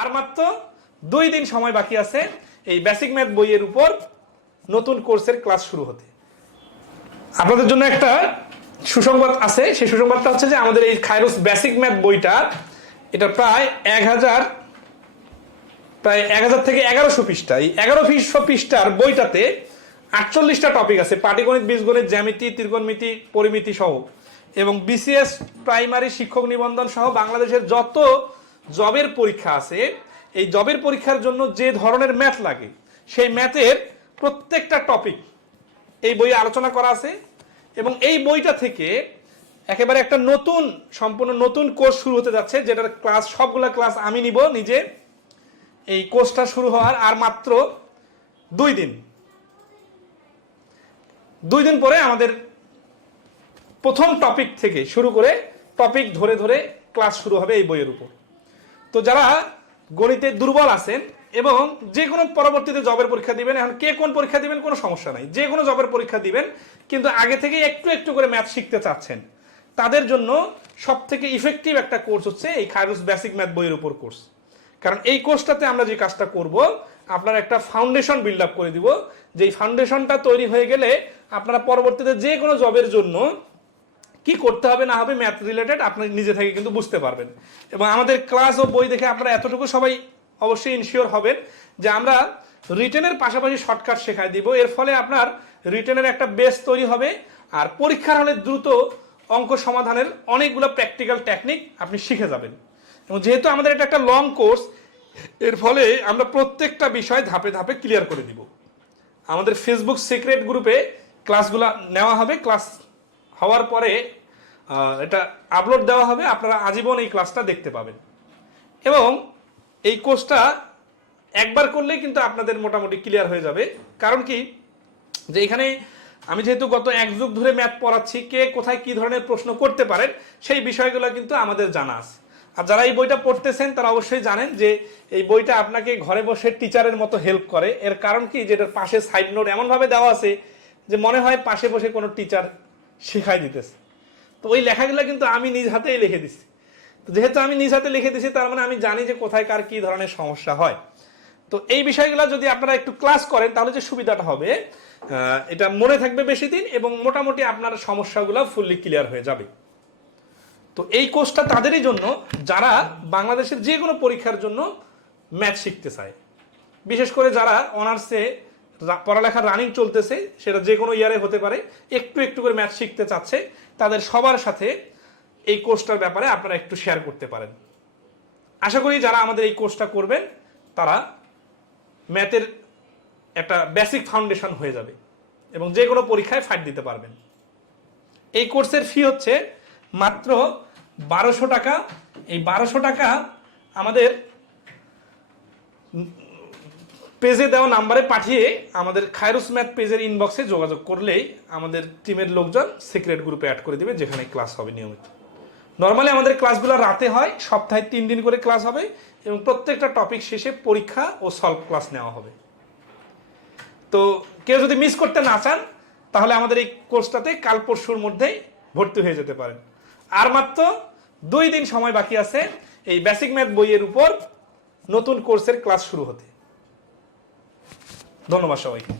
আর মাত্র 2 দিন সময় বাকি আছে এই বেসিক ম্যাথ বইয়ের উপর নতুন কোর্সের ক্লাস শুরু হতে। আপনাদের জন্য একটা সুসংবাদ আছে, সেই সুসংবাদটা হচ্ছে যে আমাদের এই খায়রুলস বেসিক ম্যাথ বইটা এটা প্রায় 1000 থেকে 1100 পৃষ্ঠা। এই 1100 পৃষ্ঠার বইটাতে 48টা টপিক আছে, পাটিগণিত, বীজগণিত, জ্যামিতি, ত্রিকোণমিতি, পরিমিতি সহ, এবং বিসিএস প্রাইমারি শিক্ষক নিবন্ধন সহ বাংলাদেশের যত জবের পরীক্ষা আছে, এই জবের পরীক্ষার জন্য যে ধরনের ম্যাথ লাগে সেই ম্যাথের প্রত্যেকটা টপিক এই বইয়ে আলোচনা করা আছে। এবং এই বইটা থেকে একেবারে একটা নতুন সম্পূর্ণ নতুন কোর্স শুরু হতে যাচ্ছে, যেটার ক্লাস সবগুলা ক্লাস আমি নিব নিজে। এই কোর্সটা শুরু হওয়ার আর মাত্র 2 দিন পরে আমাদের প্রথম টপিক থেকে শুরু করে টপিক ধরে ধরে ক্লাস শুরু হবে এই বইয়ের উপর। তো যারা গণিতে দুর্বল আছেন এবং যে কোনো পরবর্তীতে জবের পরীক্ষা দিবেন, এখন কে কোন পরীক্ষা দিবেন কোনো সমস্যা নাই, যে কোনো জবের পরীক্ষা দিবেন কিন্তু আগে থেকে একটু একটু করে ম্যাথ শিখতে চাচ্ছেন, তাদের জন্য সব থেকে ইফেক্টিভ একটা কোর্স হচ্ছে এই খায়রুলস বেসিক ম্যাথ বইয়ের উপর কোর্স। কারণ এই কোর্সটাতে আমরা যে কাজটা করব, আপনার একটা ফাউন্ডেশন বিল্ড আপ করে দিব, যেই ফাউন্ডেশনটা তৈরি হয়ে গেলে আপনারা পরবর্তীতে যে কোনো জবের জন্য কি করতে হবে না হবে ম্যাথ রিলেটেড আপনার নিজে থেকে কিন্তু বুঝতে পারবেন। এবং আমাদের ক্লাস ও বই দেখে আপনারা এতটুকু সবাই অবশ্যই ইনশিওর হবেন যে আমরা রিটেনের পাশাপাশি শর্টকাট শেখাই দিব, এর ফলে আপনার রিটেনের একটা বেস তৈরি হবে আর পরীক্ষার হলে দ্রুত অঙ্ক সমাধানের অনেকগুলো প্র্যাকটিক্যাল টেকনিক আপনি শিখে যাবেন। এবং যেহেতু আমাদের এটা একটা লং কোর্স, এর ফলে আমরা প্রত্যেকটা বিষয় ধাপে ধাপে ক্লিয়ার করে দিব। আমাদের ফেসবুক সিক্রেট গ্রুপে ক্লাসগুলো নেওয়া হবে, ক্লাস হওয়ার পরে এটা আপলোড দেওয়া হবে, আপনারা আজীবন এই ক্লাসটা দেখতে পাবেন। এবং এই কোর্সটা একবার করলেই কিন্তু আপনাদের মোটামুটি ক্লিয়ার হয়ে যাবে। কারণ কি, যে এখানে আমি যেহেতু গত 1 যুগ ধরে ম্যাথ পড়াচ্ছি, কে কোথায় কি ধরনের প্রশ্ন করতে পারেন সেই বিষয়গুলো কিন্তু আমাদের জানা আছে। আর যারা এই বইটা পড়তেছেন তারা অবশ্যই জানেন যে এই বইটা আপনাকে ঘরে বসে টিচারের মতো হেল্প করে। এর কারণ কি, যেটার পাশে সাইড নোট এমনভাবে দেওয়া আছে যে মনে হয় পাশে বসে কোনো টিচার শেখাই দিতেছে। তো ওই লেখাগুলো কিন্তু আমি নিজ হাতেই লিখে দিচ্ছি। তো যেহেতু আমি নিজ হাতে লিখে দিচ্ছি, তার মানে আমি জানি যে কোথায় কার কি ধরনের সমস্যা হয়। তো এই বিষয়গুলো যদি আপনারা একটু ক্লাস করেন তাহলে যে সুবিধাটা হবে, এটা মনে থাকবে বেশি দিন এবং মোটামুটি আপনার সমস্যাগুলো ফুললি ক্লিয়ার হয়ে যাবে। তো এই কোর্সটা তাদেরই জন্য যারা বাংলাদেশের যে কোনো পরীক্ষার জন্য ম্যাথ শিখতে চায়, বিশেষ করে যারা অনার্সে পড়ালেখা রানিং চলতেছে, সেটা যে কোনো ইয়ারে হতে পারে, একটু একটু করে ম্যাথ শিখতে চাচ্ছে, তাদের সবার সাথে এই কোর্সটার ব্যাপারে আপনারা একটু শেয়ার করতে পারেন। আশা করি যারা আমাদের এই কোর্সটা করবেন তারা ম্যাথের একটা বেসিক ফাউন্ডেশন হয়ে যাবে এবং যে কোনো পরীক্ষায় ফাইট দিতে পারবেন। এই কোর্সের ফি হচ্ছে মাত্র 1200 টাকা। এই 1200 টাকা আমাদের পেজে দেওয়া নাম্বারে পাঠিয়ে আমাদের খায়রুলস ম্যাথ পেজের ইনবক্সে যোগাযোগ করলেই আমাদের টিমের লোকজন সিক্রেট গ্রুপে অ্যাড করে দেবে, যেখানে ক্লাস হবে নিয়মিত। নর্মালি আমাদের ক্লাসগুলো রাতে হয়, সপ্তাহে 3 দিন করে ক্লাস হবে এবং প্রত্যেকটা টপিক শেষে পরীক্ষা ও সলভ ক্লাস নেওয়া হবে। তো কেউ যদি মিস করতে না চান তাহলে আমাদের এই কোর্সটাতে কাল পরশুর মধ্যেই ভর্তি হয়ে যেতে পারেন। আর মাত্র 2 দিন সময় বাকি আছে এই বেসিক ম্যাথ বইয়ের উপর নতুন কোর্সের ক্লাস শুরু হতে। ধন্যবাদ সবাইকে।